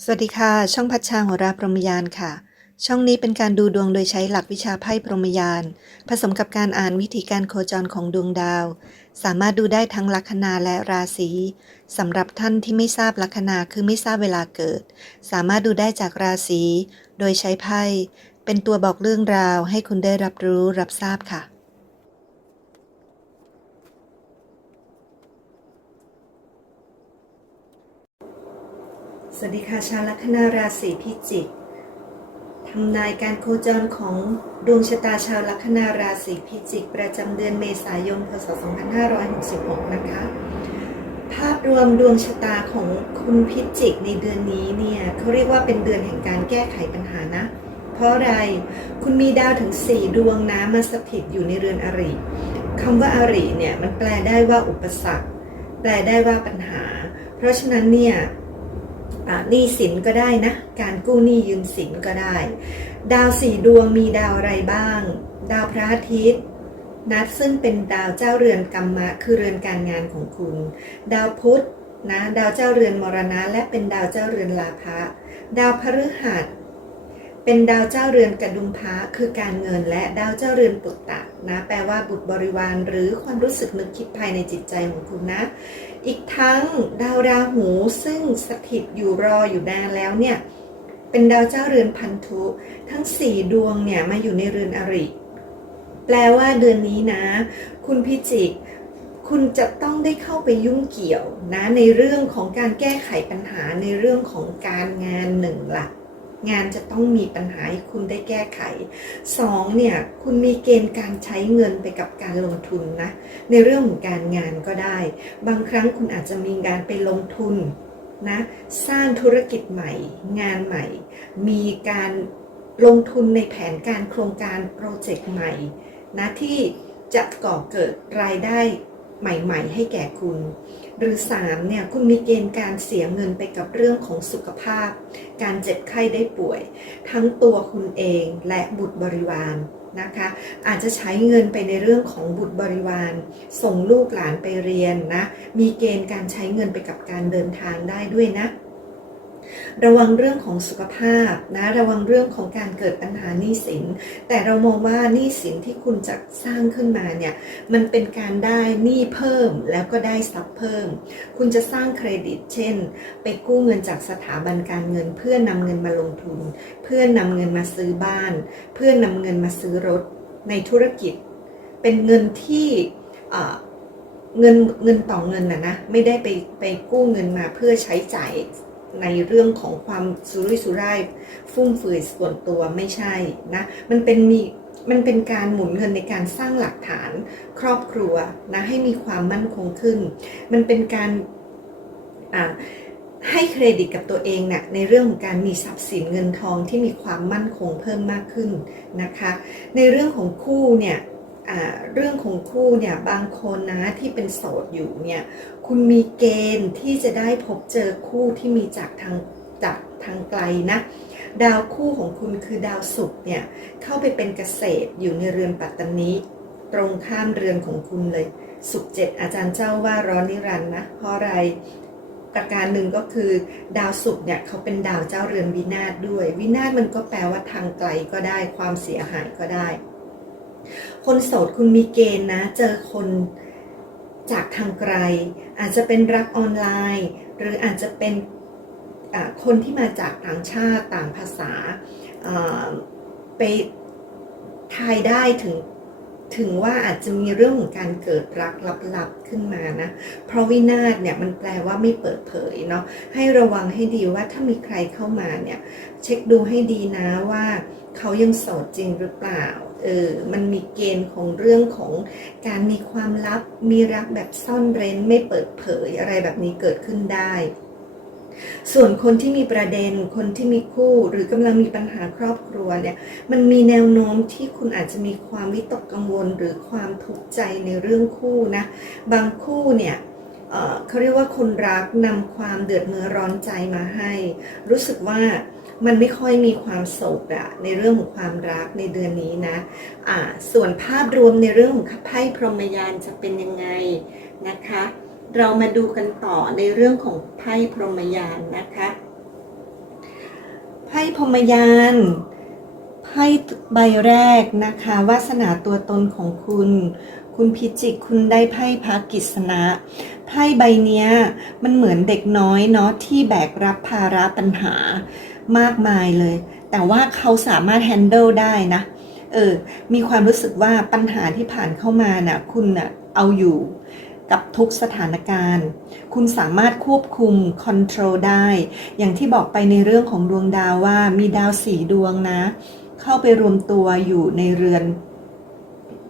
สวัสดีค่ะ ช่องพัชชาโหราพรหมยานค่ะ ช่องนี้เป็นการดูดวงโดยใช้หลักวิชาไพ่พรหมยานผสมกับการอ่านวิธีการโคจรของดวงดาว สามารถดูได้ทั้งลัคนาและราศีสำหรับท่านที่ไม่ทราบลัคนาคือไม่ทราบเวลาเกิด สามารถดูได้จากราศีโดยใช้ไพ่เป็นตัวบอกเรื่องราวให้คุณได้รับรู้รับทราบค่ะ สวัสดีค่ะชาวลัคนาราศีพิจิกทำนายการโคจรของดวงชะตาชาวลัคนาราศีพิจิก ประจำเดือนเมษายนพศ 2566 นะคะ ภาพรวมดวงชะตาของคุณพิจิกในเดือนนี้เนี่ยเขาเรียกว่าเป็นเดือนแห่งการแก้ไขปัญหานะ เพราะอะไร คุณมีดาวถึง 4 ดวงนะมาสถิตอยู่ในเรือนอริคำว่าอริเนี่ยมันแปลได้ว่าอุปสรรค แปลได้ว่าปัญหา เพราะฉะนั้นเนี่ย หนี้สินก็ได้นะ การกู้หนี้ยืมสินก็ได้ ดาวสี่ดวงมีดาวอะไรบ้าง ดาวพระอาทิตย์นะซึ่งเป็นดาวเจ้าเรือนกรรมะ คือเรือนการงานของคุณ ดาวพุธนะดาวเจ้าเรือนมรณะ และเป็นดาวเจ้าเรือนลาภะดาวพฤหัสเป็นดาวเจ้าเรือนกระดุมพระคือการเงินและดาวเจ้าเรือนปุตตะนะแปลว่าบุตรบริวารหรือความรู้สึกนึกคิดภายในจิตใจของคุณนะ อีกทั้งดาวราหูซึ่งสถิตอยู่รออยู่นานแล้วเนี่ยเป็นดาวเจ้าเรือนพันธุ ทั้งสี่ดวงเนี่ยมาอยู่ในเรือนอริ แปลว่าเดือนนี้นะ คุณพิจิก คุณจะต้องได้เข้าไปยุ่งเกี่ยวนะในเรื่องของการแก้ไขปัญหาในเรื่องของการงานหนึ่งหลัก งานจะต้องมีปัญหาให้คุณได้แก้ไขสองเนี่ยคุณมีเกณฑ์การใช้เงินไปกับการลงทุนนะ ในเรื่องของการงานก็ได้ บางครั้งคุณอาจจะมีการไปลงทุนนะสร้างธุรกิจใหม่ งานใหม่ มีการลงทุนในแผนการโครงการโปรเจกต์ใหม่นะที่จะก่อเกิดรายได้ ใหม่ ๆ ให้แก่คุณ หรือ3เนี่ยคุณมีเกณฑ์การเสียเงินไปกับเรื่องของสุขภาพ การเจ็บไข้ได้ป่วย ทั้งตัวคุณเองและบุตรบริวารนะคะอาจจะใช้เงินไปในเรื่องของบุตรบริวาร ส่งลูกหลานไปเรียนนะ มีเกณฑ์การใช้เงินไปกับการเดินทางได้ด้วยนะ ระวังเรื่องของสุขภาพนะระวังเรื่องของการเกิดปัญหาหนี้สิน แต่เรามองว่าหนี้สินที่คุณจะสร้างขึ้นมาเนี่ยมันเป็นการได้หนี้เพิ่มแล้วก็ได้ทรัพย์เพิ่ม คุณจะสร้างเครดิต เช่น ไปกู้เงินจากสถาบันการเงิน เพื่อนำเงินมาลงทุน เพื่อนำเงินมาซื้อบ้าน เพื่อนำเงินมาซื้อรถในธุรกิจ เป็นเงินที่เงินเงินต่อเงินนะนะไม่ได้ไปไปกู้เงินมาเพื่อใช้จ่าย ในเรื่องของความสุรุ่ยสุร่ายฟุ่มเฟือยส่วนตัวไม่ใช่นะมันเป็นมีมันเป็นการหมุนเงินในการสร้างหลักฐานครอบครัวนะให้มีความมั่นคงขึ้น มันเป็นการให้เครดิตกับตัวเองนะ่ะในเรื่องของการมีทรัพย์สินเงินทองที่มีความมั่นคงเพิ่มมากขึ้นนะคะ ในเรื่องของคู่เนี่ย เรื่องของคู่เนี่ยบางคนนะที่เป็นโสดอยู่เนี่ยคุณมีเกณฑ์ที่จะได้พบเจอคู่ที่มีจากทางจากทางไกลนะดาวคู่ของคุณคือดาวศุกร์เนี่ยเข้าไปเป็นเกษตรอยู่ในเรือนปัตตานีตรงข้ามเรือนของคุณเลย สุขเจ็ดอาจารย์เจ้าว่าร้อนนิรันดร์นะเพราะอะไรประการหนึ่งก็คือ ดาวศุกร์เนี่ยเขาเป็นดาวเจ้าเรือนวินาศด้วย วินาศมันก็แปลว่าทางไกลก็ได้ความเสียหายก็ได้ คนโสดคุณมีเกณฑ์นะ เจอคนจากทางไกล อาจจะเป็นรักออนไลน์ หรืออาจจะเป็นคนที่มาจากต่างชาติต่างภาษาอ่าไปทายได้ถึงถึงว่าอาจจะมีเรื่องของการเกิดรักลับๆขึ้นมานะ เพราะวินาศเนี่ยมันแปลว่าไม่เปิดเผยเนาะ ให้ระวังให้ดีว่าถ้ามีใครเข้ามาเนี่ย เช็คดูให้ดีนะว่าเขายังโสดจริงหรือเปล่า เออมันมีเกณฑ์ของเรื่องของการมีความลับ มีรักแบบซ่อนเร้นไม่เปิดเผยอะไรแบบนี้เกิดขึ้นได้ ส่วนคนที่มีประเด็น คนที่มีคู่หรือกำลังมีปัญหาครอบครัวเนี่ย มันมีแนวโน้มที่คุณอาจจะมีความวิตกกังวลหรือความทุกข์ใจในเรื่องคู่นะ บางคู่เนี่ยเขาเรียกว่าคนรักนำความเดือดเนื้อร้อนใจมาให้ รู้สึกว่า มันไม่ค่อยมีความสุขอะในเรื่องของความรักในเดือนนี้นะอ่าส่วนภาพรวมในเรื่องของไพ่พรหมยานจะเป็นยังไงนะคะ เรามาดูกันต่อในเรื่องของไพ่พรหมยานนะคะไพ่พรหมยานไพ่ใบแรกนะคะวาสนาตัวตนของคุณคุณพิจิกคุณได้ไพ่พระกิษณะไพ่ใบเนี้ยมันเหมือนเด็กน้อยเนาะที่แบกรับภาระปัญหา มากมายเลย แต่ว่าเขาสามารถแฮนเดิลได้นะ เออ มีความรู้สึกว่าปัญหาที่ผ่านเข้ามาน่ะ คุณน่ะเอาอยู่กับทุกสถานการณ์ คุณสามารถควบคุมคอนโทรลได้ อย่างที่บอกไปในเรื่องของดวงดาวว่ามีดาวสีดวงนะ เข้าไปรวมตัวอยู่ในเรือน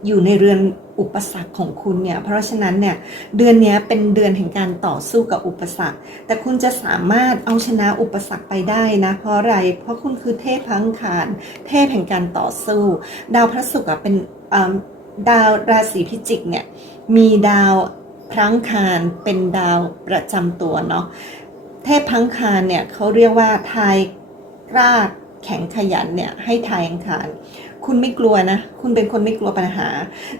อยู่ในเรือนอุปสรรคของคุณเนี่ย เพราะฉะนั้นเนี่ยเดือนนี้เป็นเดือนแห่งการต่อสู้กับอุปสรรค แต่คุณจะสามารถเอาชนะอุปสรรคไปได้นะ เพราะอะไร เพราะคุณคือเทพพังคาร เทพแห่งการต่อสู้ ดาวพระศุกร์อะเป็นดาวราศีพิจิกเนี่ยมีดาวพลังคารเป็นดาวประจำตัวเนาะ เทพพังคารเนี่ยเขาเรียกว่าทายกล้าแข็งขยันเนี่ยให้ทายอังคาร คุณไม่กลัวนะ คุณเป็นคนไม่กลัวปัญหา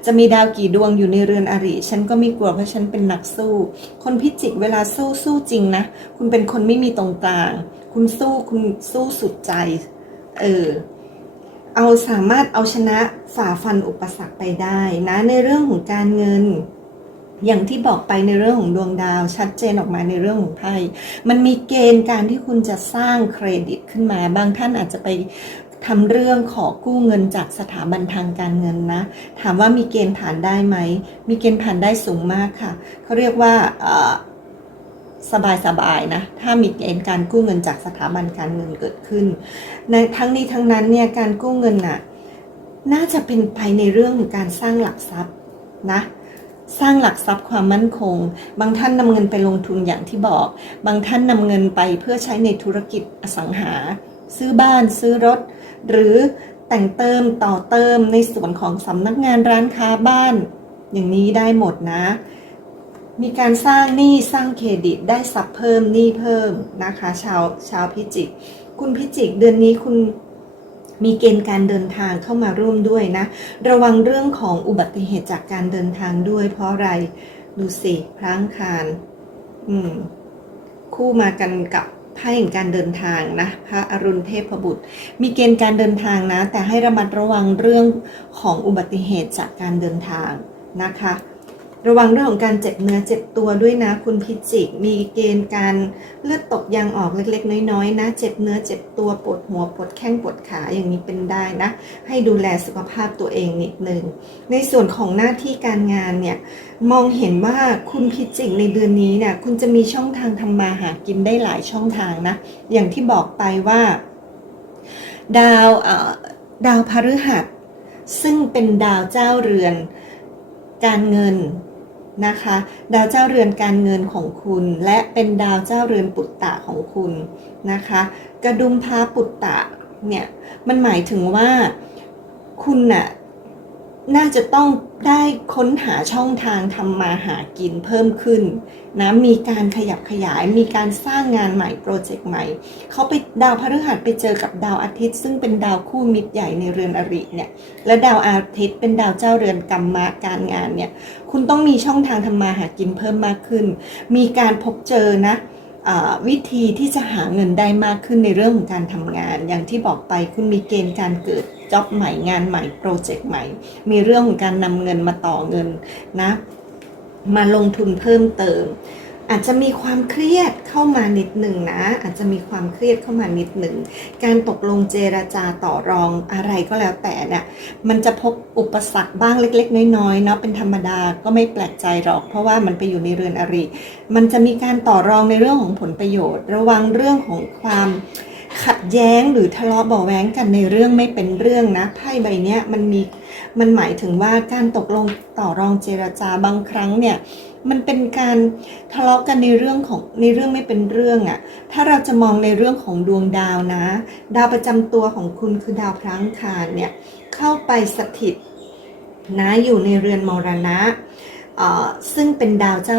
จะมีดาวกี่ดวงอยู่ในเรือนอริ ฉันก็ไม่กลัวเพราะฉันเป็นนักสู้ คนพิจิกเวลาสู้สู้จริงนะ คุณเป็นคนไม่มีตรงกลาง คุณสู้คุณสู้สุดใจ เออ เอาสามารถเอาชนะฝ่าฟันอุปสรรคไปได้นะในเรื่องของการเงินอย่างที่บอกไปในเรื่องของดวงดาว ชัดเจนออกมาในเรื่องของไพ่มันมีเกณฑ์การที่คุณจะสร้างเครดิตขึ้นมา บางท่านอาจจะไป ทำเรื่องขอกู้เงินจากสถาบันทางการเงินนะ ถามว่ามีเกณฑ์ผ่านได้ไหม มีเกณฑ์ผ่านได้สูงมากค่ะ เขาเรียกว่าเอ่อสบายๆนะ ถ้ามีเกณฑ์การกู้เงินจากสถาบันการเงินเกิดขึ้น ในทั้งนี้ทั้งนั้นเนี่ยการกู้เงินน่ะน่าจะเป็นไปในเรื่องของการสร้างหลักทรัพย์นะสร้างหลักทรัพย์ความมั่นคง บางท่านนำเงินไปลงทุนอย่างที่บอก บางท่านนำเงินไปเพื่อใช้ในธุรกิจอสังหา ซื้อบ้าน ซื้อรถ หรือแต่งเติมต่อเติมในส่วนของสำนักงานร้านค้าบ้าน อย่างนี้ได้หมดนะ มีการสร้างหนี้สร้างเครดิตได้ทรัพย์เพิ่มหนี้เพิ่มนะคะชาวชาวพิจิก คุณพิจิกเดือนนี้คุณมีเกณฑ์การเดินทางเข้ามาร่วมด้วยนะ ระวังเรื่องของอุบัติเหตุจากการเดินทางด้วยเพราะอะไรดูสิพลังคารอืมคู่มากันกับ ไพ่แห่งการเดินทางนะพระอรุณเทพบุตร มีเกณฑ์การเดินทางนะ แต่ให้ระมัดระวังเรื่องของอุบัติเหตุจากการเดินทางนะคะ ระวังเรื่องของการเจ็บเนื้อเจ็บตัวด้วยนะ คุณพิจิก มีเกณฑ์การเลือดตกยางออกเล็กๆ น้อยๆนะ เจ็บเนื้อเจ็บตัวปวดหัวปวดแข้งปวดขาอย่างนี้เป็นได้นะ ให้ดูแลสุขภาพตัวเองนิดนึง ในส่วนของหน้าที่การงานเนี่ยมองเห็นว่าคุณพิจิกในเดือนนี้เนี่ยคุณจะมีช่องทางทำมาหากินได้หลายช่องทางนะ อย่างที่บอกไปว่า ดาวดาวพฤหัสซึ่งเป็นดาวเจ้าเรือน การเงิน นะคะ ดาวเจ้าเรือนการเงินของคุณ และเป็นดาวเจ้าเรือนปุตตะของคุณนะคะ กระดุมพาปุตตะเนี่ยมันหมายถึงว่าคุณน่ะ น่าจะต้องได้ค้นหาช่องทางทำมาหากินเพิ่มขึ้นนะมีการขยับขยายมีการสร้างงานใหม่โปรเจกต์ใหม่เขาไปดาวพฤหัสไปเจอกับดาวอาทิตย์ ซึ่งเป็นดาวคู่มิตรใหญ่ในเรือนอริเนี่ยและดาวอาทิตย์เป็นดาวเจ้าเรือนกรรมะการงานเนี่ยคุณต้องมีช่องทางทำมาหากินเพิ่มมากขึ้น มีการพบเจอนะวิธีที่จะหาเงินได้มากขึ้นในเรื่องของการทำงาน อย่างที่บอกไปคุณมีเกณฑ์การเกิด จ็อบใหม่งานใหม่โปรเจกต์ใหม่ มีเรื่องของการนำเงินมาต่อเงินนะ มาลงทุนเพิ่มเติม อาจจะมีความเครียดเข้ามานิดหนึ่งนะ อาจจะมีความเครียดเข้ามานิดหนึ่ง การตกลงเจรจาต่อรองอะไรก็แล้วแต่เนี่ยมันจะพบอุปสรรคบ้างเล็ก ๆ น้อยๆเนาะเป็นธรรมดาก็ไม่แปลกใจหรอก เพราะว่ามันไปอยู่ในเรือนอริมันจะมีการต่อรองในเรื่องของผลประโยชน์ ระวังเรื่องของความ ขัดแย้งหรือทะเลาะเบาะแว้งกันในเรื่องไม่เป็นเรื่องนะไพ่ใบเนี้ยมันมีมันหมายถึงว่าการตกลงต่อรองเจรจาบางครั้งเนี่ยมันเป็นการทะเลาะกันในเรื่องของในเรื่องไม่เป็นเรื่องอะ่ะ ถ้าเราจะมองในเรื่องของดวงดาวนะ ดาวประจำตัวของคุณคือดาวพลังคารเนี่ยเข้าไปสถิตนะอยู่ในเรือนมรณะ ซึ่งเป็นดาวเจ้า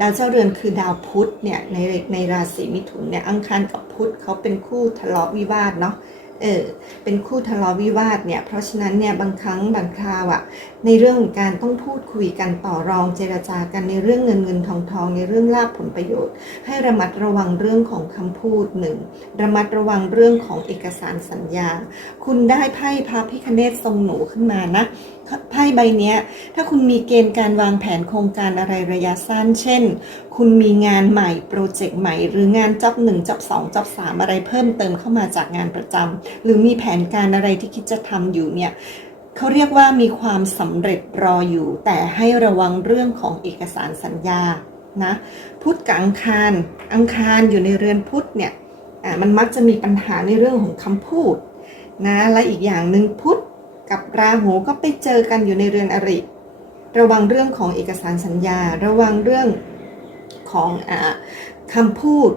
ดาวเจ้าเรือนคือดาวพุธเนี่ยในในราศีมิถุนเนี่ยอังคารกับพุธเขาเป็นคู่ทะเลาะวิวาทเนาะเออเป็นคู่ทะเลาะวิวาทเนี่ยเพราะฉะนั้นเนี่ยบางครั้งบางคราวอะในเรื่องของการต้องพูดคุยกันต่อรองเจรจากันในเรื่องเงินเงินทองทองในเรื่องลาภผลประโยชน์ ให้ระมัดระวังเรื่องของคำพูดหนึ่งระมัดระวังเรื่องของเอกสารสัญญา คุณได้ไพ่พระพิคเนตทรงหนูขึ้นมานะ ไพ่ใบเนี้ยถ้าคุณมีเกณฑ์การวางแผนโครงการอะไรระยะสั้น เช่น คุณมีงานใหม่โปรเจกต์ใหม่ หรืองานจ็อบหนึ่งจ็อบสองจ็อบสามอะไรเพิ่มเติมเข้ามาจากงานประจำหรือมีแผนการอะไรที่คิดจะทำอยู่เนี่ยเขาเรียกว่ามีความสำเร็จรออยู่ แต่ให้ระวังเรื่องของเอกสารสัญญานะพุธกับอังคารอังคารอยู่ในเรือนพุธเนี่ยมันมักจะมีปัญหาในเรื่องของคำพูดนะและอีกอย่างหนึ่งพุธ กับราหูก็ไปเจอกันอยู่ในเรือนอริ ระวังเรื่องของเอกสารสัญญา ระวังเรื่องของอคำพูด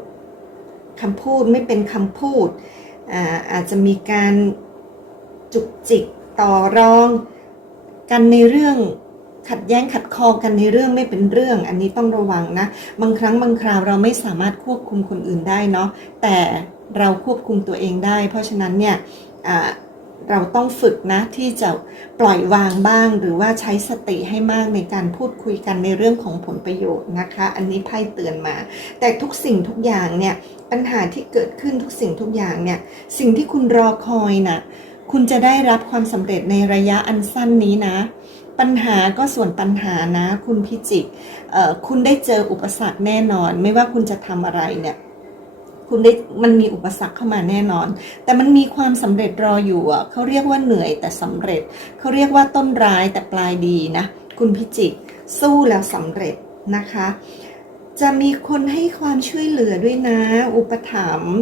คำพูดไม่เป็นคำพูดอาอาจจะมีการจุกจิกต่อรอง กันในเรื่องขัดแย้งขัดคอกันในเรื่องไม่เป็นเรื่อง อันนี้ต้องระวังนะ บางครั้งบางคราวเราไม่สามารถควบคุมคนอื่นได้เนาะแต่เราควบคุมตัวเองได้ เพราะฉะนั้นเนี่ย เราต้องฝึกนะที่จะปล่อยวางบ้าง หรือว่าใช้สติให้มากในการพูดคุยกันในเรื่องของผลประโยชน์นะคะ อันนี้ไพ่เตือนมา แต่ทุกสิ่งทุกอย่างเนี่ยปัญหาที่เกิดขึ้นทุกสิ่งทุกอย่างเนี่ยสิ่งที่คุณรอคอยนะคุณจะได้รับความสำเร็จในระยะอันสั้นนี้นะ ปัญหาก็ส่วนปัญหานะ คุณพิจิกคุณได้เจออุปสรรคแน่นอน ไม่ว่าคุณจะทำอะไรเนี่ย คุณได้มันมีอุปสรรคเข้ามาแน่นอน แต่มันมีความสำเร็จรออยู่อะเขาเรียกว่าเหนื่อยแต่สำเร็จเขาเรียกว่าต้นร้ายแต่ปลายดีนะคุณพิจิกสู้แล้วสำเร็จนะคะ จะมีคนให้ความช่วยเหลือด้วยนะ อุปถัมภ์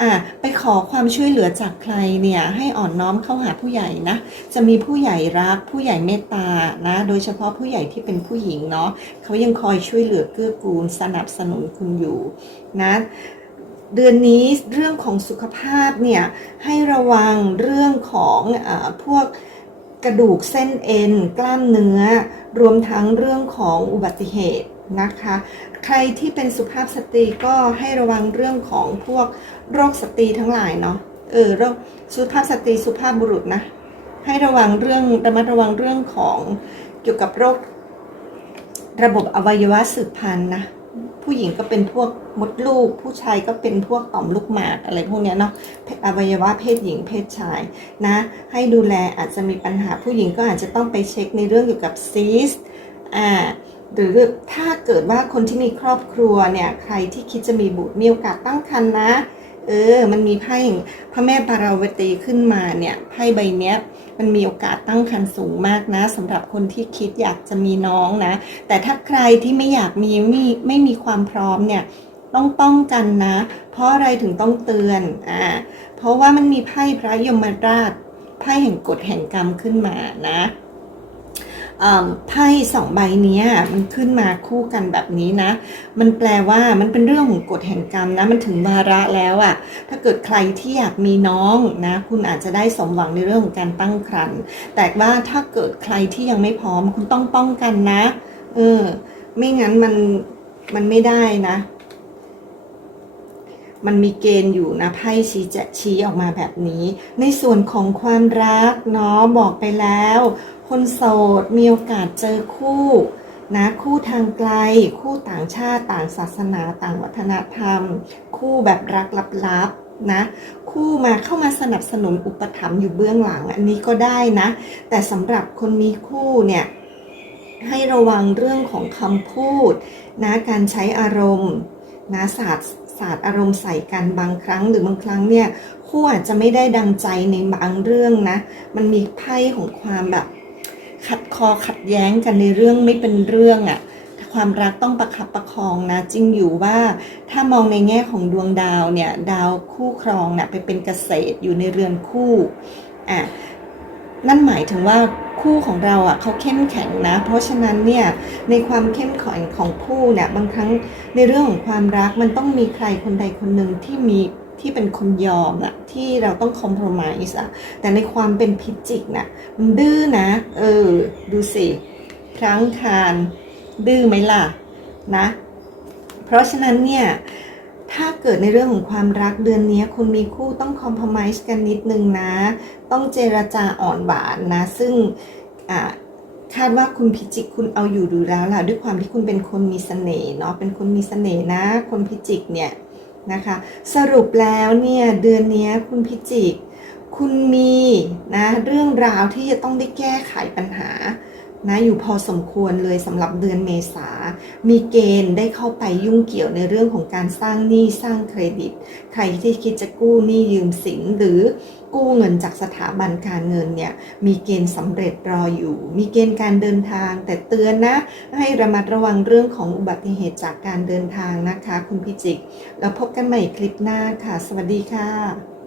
อะไปขอความช่วยเหลือจากใครเนี่ยให้อ่อนน้อมเข้าหาผู้ใหญ่นะ จะมีผู้ใหญ่รักผู้ใหญ่เมตตานะ โดยเฉพาะผู้ใหญ่ที่เป็นผู้หญิงเนาะเขายังคอยช่วยเหลือเกื้อกูลสนับสนุนคุณอยู่นะ เดือนนี้เรื่องของสุขภาพเนี่ยให้ระวังเรื่องของอพวกกระดูกเส้นเอ็น กล้ามเนื้อ รวมทั้งเรื่องของอุบัติเหตุนะคะ ใครที่เป็นสุภาพสตรีก็ให้ระวังเรื่องของพวกโรคสตรีทั้งหลายเนาะเออโรคสุภาพสตรีสุภาพบุรุษนะให้ระวังเรื่องระมัดระวังเรื่องของเกี่ยวกับโรคระบบอวัยวะสืบพันธุ์นะ ผู้หญิงก็เป็นพวกมดลูก ผู้ชายก็เป็นพวกต่อมลูกหมากอะไรพวกนี้เนาะอวัยวะเพศหญิงเพศชายนะ ให้ดูแลอาจจะมีปัญหาผู้หญิงก็อาจจะต้องไปเช็คในเรื่องเกี่ยวกับซีสอ่าหรือถ้าเกิดว่าคนที่มีครอบครัวเนี่ยใครที่คิดจะมีบุตรมีโอกาสตั้งครรภ์นะ เออ มันมีไพ่แห่งพระแม่ปาราวตีขึ้นมาเนี่ยไพ่ใบเนี้ยมันมีโอกาสตั้งครรภ์สูงมากนะสำหรับคนที่คิดอยากจะมีน้องนะ แต่ถ้าใครที่ไม่อยากมีไม่ไม่มีความพร้อมเนี่ยต้องป้องกันนะ เพราะอะไรถึงต้องเตือนอ่าเพราะว่ามันมีไพ่พระยมราชไพ่แห่งกฎแห่งกรรมขึ้นมานะ ไพ่สองใบนี้มันขึ้นมาคู่กันแบบนี้นะ มันแปลว่ามันเป็นเรื่องของกฎแห่งกรรมนะ มันถึงวาระแล้วอะ ถ้าเกิดใครที่อยากมีน้องนะ คุณอาจจะได้สมหวังในเรื่องของการตั้งครรภ์ แต่ว่าถ้าเกิดใครที่ยังไม่พร้อม คุณต้องป้องกันนะ เออ ไม่งั้นมัน มันไม่ได้นะ มันมีเกณฑ์อยู่นะไพ่ชี้จะชี้ออกมาแบบนี้ ในส่วนของความรักเนาะบอกไปแล้ว คนโสดมีโอกาสเจอคู่นะคู่ทางไกล คู่ต่างชาติต่างศาสนาต่างวัฒนธรรม คู่แบบรักลับๆนะคู่มาเข้ามาสนับสนุนอุปถัมภ์อยู่เบื้องหลังอันนี้ก็ได้นะ แต่สำหรับคนมีคู่เนี่ยให้ระวังเรื่องของคำพูดนะการใช้อารมณ์ นะศาสตร์ศาสตร์อารมณ์ใส่กันบางครั้งหรือบางครั้งเนี่ยคู่อาจจะไม่ได้ดังใจในบางเรื่องนะ มันมีไพ่ของความแบบ ขัดคอขัดแย้งกันในเรื่องไม่เป็นเรื่องอะ่ะความรักต้องประคับประคองนะจริงอยู่ว่าถ้ามองในแง่ของดวงดาวเนี่ยดาวคู่ครองเนี่ยไปเป็นเกษตรอยู่ในเรือนคู่อะ นั่นหมายถึงว่าคู่ของเราอะเขาเข้มแข็งนะ เพราะฉะนั้นเนี่ยในความเข้มแข็งของคู่เนี่ยบางครั้งในเรื่องของความรักมันต้องมีใครคนใดคนหนึ่งที่มีที่เป็นคนยอมอะที่เราต้องคอม p r o m i s e อะแต่ในความเป็นพิจิกนะมันดื้อนะ เออ ดูสิครั้งคารดื้อไหมล่ะนะ เพราะฉะนั้นเนี่ย เกิดในเรื่องของความรักเดือนนี้คุณมีคู่ต้องคอมเพ o ไม s e กันนิดนึงนะ ต้องเจรจาอ่อนหวานนะ ซึ่งคาดว่าคุณพิจิกคุณเอาอยู่ดูแล้วล่ะด้วยความที่คุณเป็นคนมีเสน่ห์เนาะเป็นคนมีเสน่ห์นะ คนพิจิกเนี่ยนะคะสรุปแล้วเนี่ยเดือนนี้คุณพิจิก คุณมีนะเรื่องราวที่จะต้องได้แก้ไขปัญหา นะอยู่พอสมควรเลยสำหรับเดือนเมษา มีเกณฑ์ได้เข้าไปยุ่งเกี่ยวในเรื่องของการสร้างหนี้สร้างเครดิต ใครที่คิดจะกู้หนี้ยืมสินหรือกู้เงินจากสถาบันการเงินเนี่ยมีเกณฑ์สำเร็จรออยู่ มีเกณฑ์การเดินทาง แต่เตือนนะให้ระมัดระวังเรื่องของอุบัติเหตุจากการเดินทางนะคะ คุณพิจิก แล้วพบกันใหม่คลิปหน้าค่ะ สวัสดีค่ะ